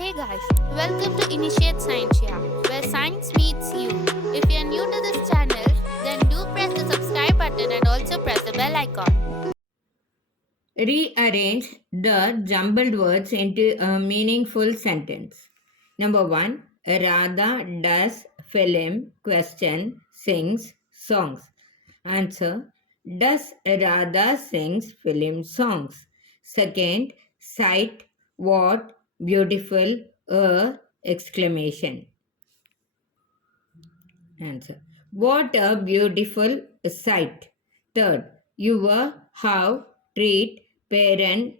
Hey guys, welcome to Initiate Science, where science meets you. If you're new to this channel, then do press the subscribe button and also press the bell icon. Rearrange the jumbled words into a meaningful sentence. Number 1. Radha does film, question, sings songs. Answer. Does Radha sings film songs? Second. Cite what beautiful exclamation. Answer. What a beautiful sight. Third. Your how treat parent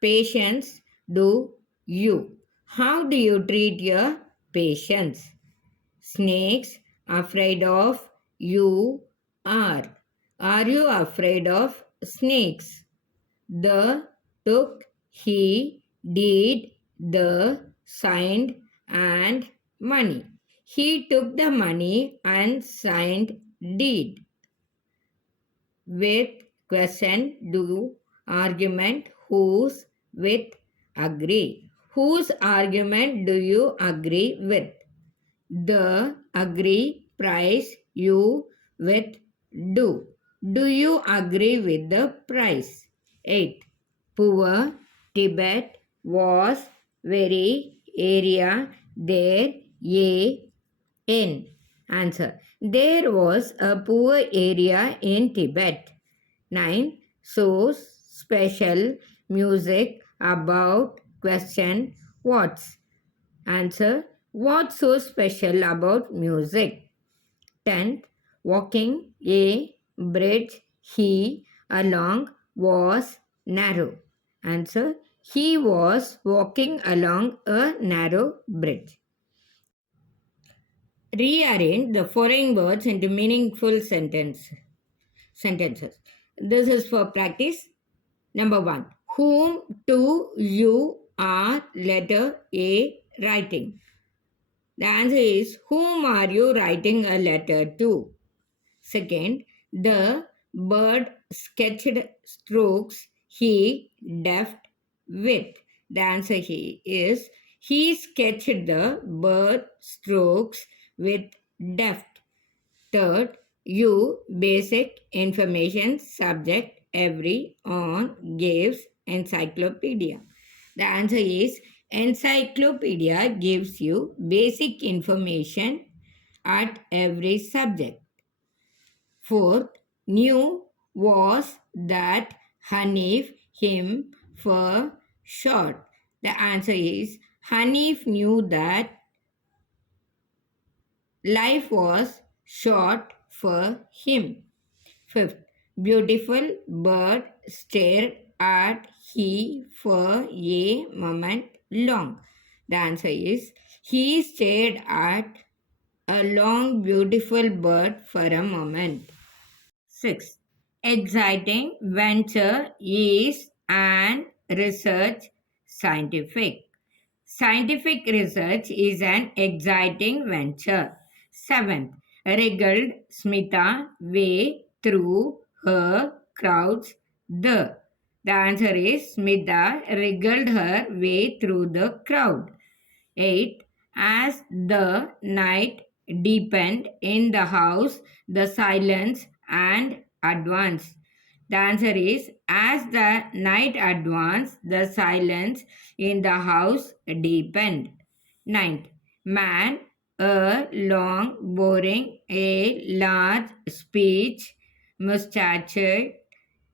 patients do you. How do you treat your patients? Snakes afraid of you are. Are you afraid of snakes? The took he did the signed and money. He took the money and signed deed. With question do argument whose with agree. Whose argument do you agree with? The agree price you with do. Do you agree with the price? 8. Poor Tibet was very area there a in. Answer. There was a poor area in Tibet. 9. So special music about question what's. Answer. What's so special about music? 10th. Walking a bridge he along was narrow. Answer. He was walking along a narrow bridge. Rearrange the foreign words into meaningful sentences. This is for practice. Number 1. Whom to you are letter A writing? The answer is whom are you writing a letter to? Second, the bird sketched strokes he deft with. The answer is he sketched the bird strokes with deft. Third, you basic information subject every on gives encyclopedia. The answer is encyclopedia gives you basic information at every subject. Fourth, knew was that Hanif him for short. The answer is Hanif knew that life was short for him. Fifth, beautiful bird stared at he for a moment long. The answer is he stared at a long beautiful bird for a moment. 6. Exciting venture is an research scientific. Scientific research is an exciting venture. 7th. Wriggled Smita way through her crowds. The answer is Smita wriggled her way through the crowd. 8. As the night deepened in the house, the silence and advanced. The answer is as the night advanced, the silence in the house deepened. 9th. Man, a long, boring, a large speech, mustached,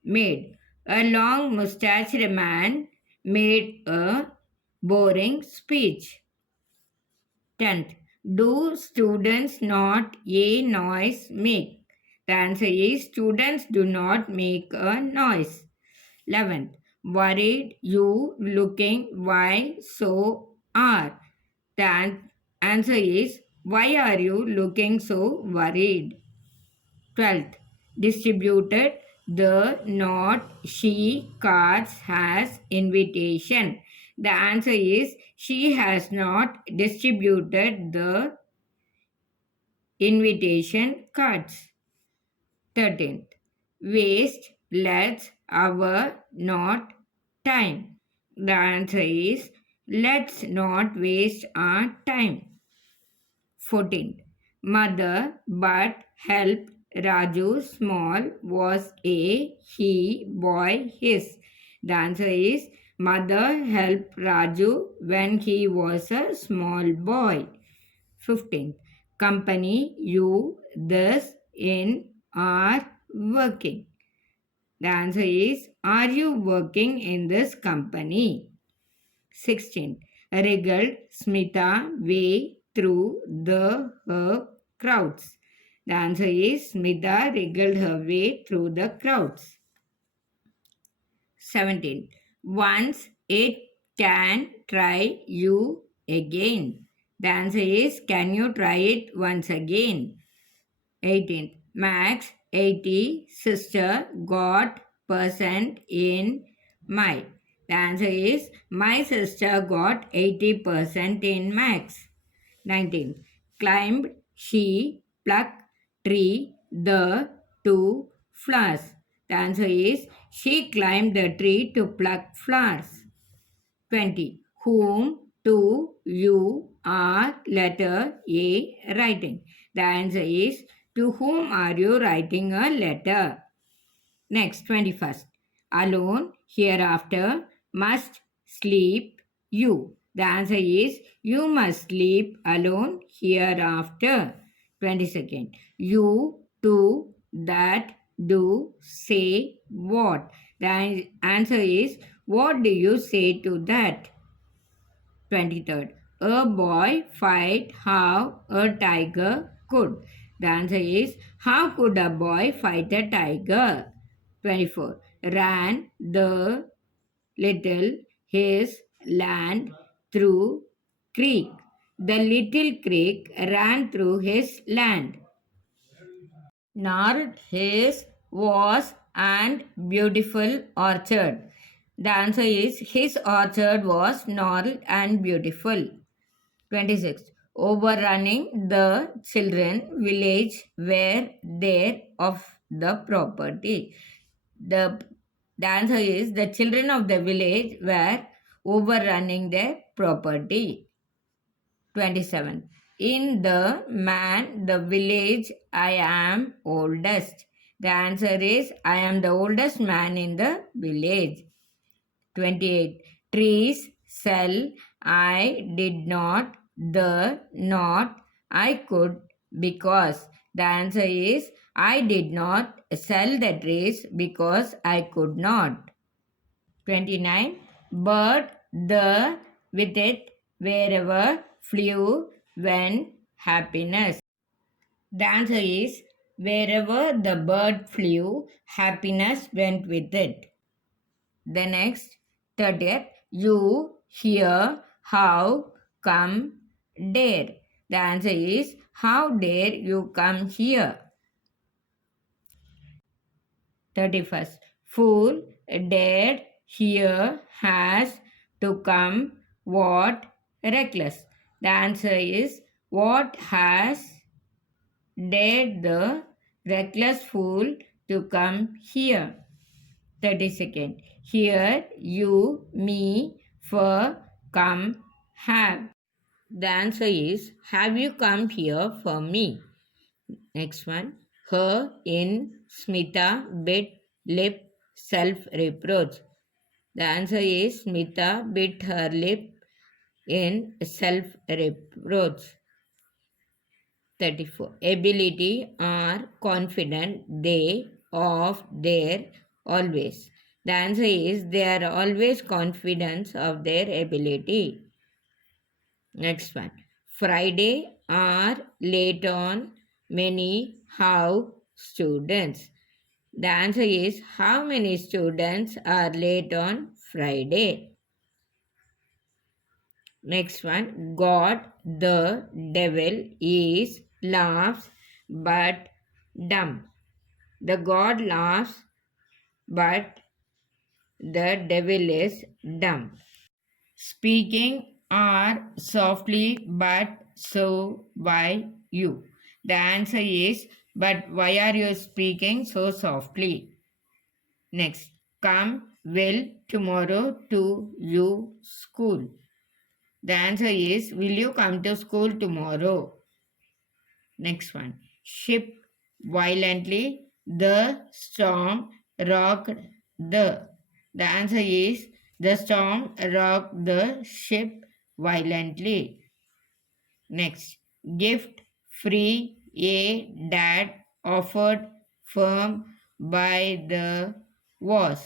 made. A long mustached man made a boring speech. 10th. Do students not a noise make? The answer is students do not make a noise. 11th. Worried you looking why so are? The answer is why are you looking so worried? 12th. Distributed the not she cards has invitation. The answer is she has not distributed the invitation cards. 13th. Waste let's our not time. The answer is Let's not waste our time. 14. Mother but help Raju small was a he boy his. The answer is mother helped Raju when he was a small boy. 15. Company you this in are working. The answer is are you working in this company? 16. Wriggled Smita way through the her crowds. The answer is Smita wriggled her way through the crowds. 17. Once it can try you again. The answer is can you try it once again? 18th. Max 80 sister got percent in my. The answer is my sister got 80% in max. 19th. Climbed she plucked tree the two flowers. The answer is she climbed the tree to pluck flowers. 20. Whom to you are letter A writing. The answer is to whom are you writing a letter? Next, 21st. Alone hereafter must sleep you. The answer is you must sleep alone hereafter. 22nd. You to that do say what? The answer is what do you say to that? 23rd. A boy fight how a tiger could. The answer is how could a boy fight a tiger? 24. Ran the little his land through creek. The little creek ran through his land. Gnarled his was and beautiful orchard. The answer is his orchard was gnarled and beautiful. 26. Overrunning the children village were there of the property. The, the answer is the children of the village were overrunning their property. 27. In the man, the village, I am oldest. The answer is I am the oldest man in the village. 28. Trees sell, I did not, the not, I could, because. The answer is I did not sell the trees because I could not. 29. Bird, the, with it, wherever, flew, when, happiness. The answer is wherever the bird flew, happiness went with it. The next, 30th, you, here, how, come, dare. The answer is how dare you come here? 31st, fool, dared, here, has, to come, what, reckless. The answer is what has dared the reckless fool to come here? 32nd. Here, you, me, for, come, have. The answer is have you come here for me? Next one. Her in Smita bit lip self reproach. The answer is Smita bit her lip in self reproach. 34. Ability are confident they of their always. The answer is they are always confident of their ability. Next one. Friday are late on many how students. The answer is how many students are late on Friday. Next one. God the devil is laughs but dumb. The God laughs but the devil is dumb. Speaking are softly but so why you? The answer is but why are you speaking so softly? Next, come will tomorrow to you school. The answer is, will you come to school tomorrow? Next one. Ship violently. The storm rocked the. The answer is, the storm rocked the ship violently. Next. Gift free. A dad offered firm by the was.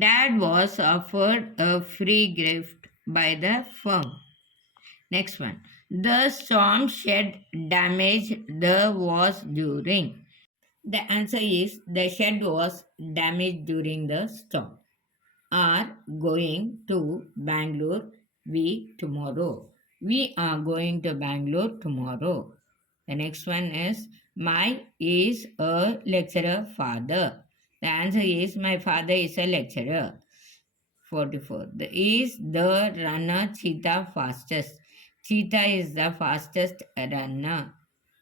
Dad was offered a free gift by the firm. Next one. The storm shed damaged the was during. The answer is, the shed was damaged during the storm. Are going to Bangalore we tomorrow. We are going to Bangalore tomorrow. The next one is, my is a lecturer father. The answer is, my father is a lecturer. 44. Is the runner cheetah fastest? Cheetah is the fastest runner.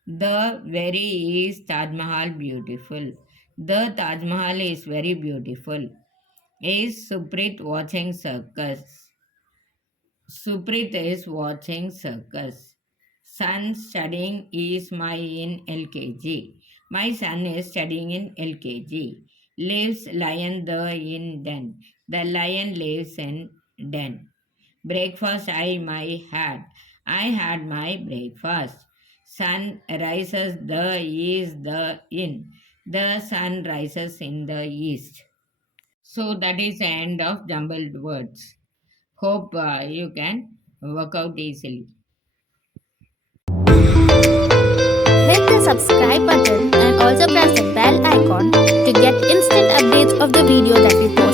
The very is Taj Mahal beautiful. The Taj Mahal is very beautiful. Is Suprit watching circus? Suprit is watching circus. Son studying is my in LKG. My son is studying in LKG. Lives lion the in den. The lion lives in den. Breakfast I my had. I had my breakfast. Sun rises the is the in. The sun rises in the east. So that is the end of jumbled words. Hope you can work out easily. Hit the subscribe button and also press the bell icon to get instant updates of the video that we post.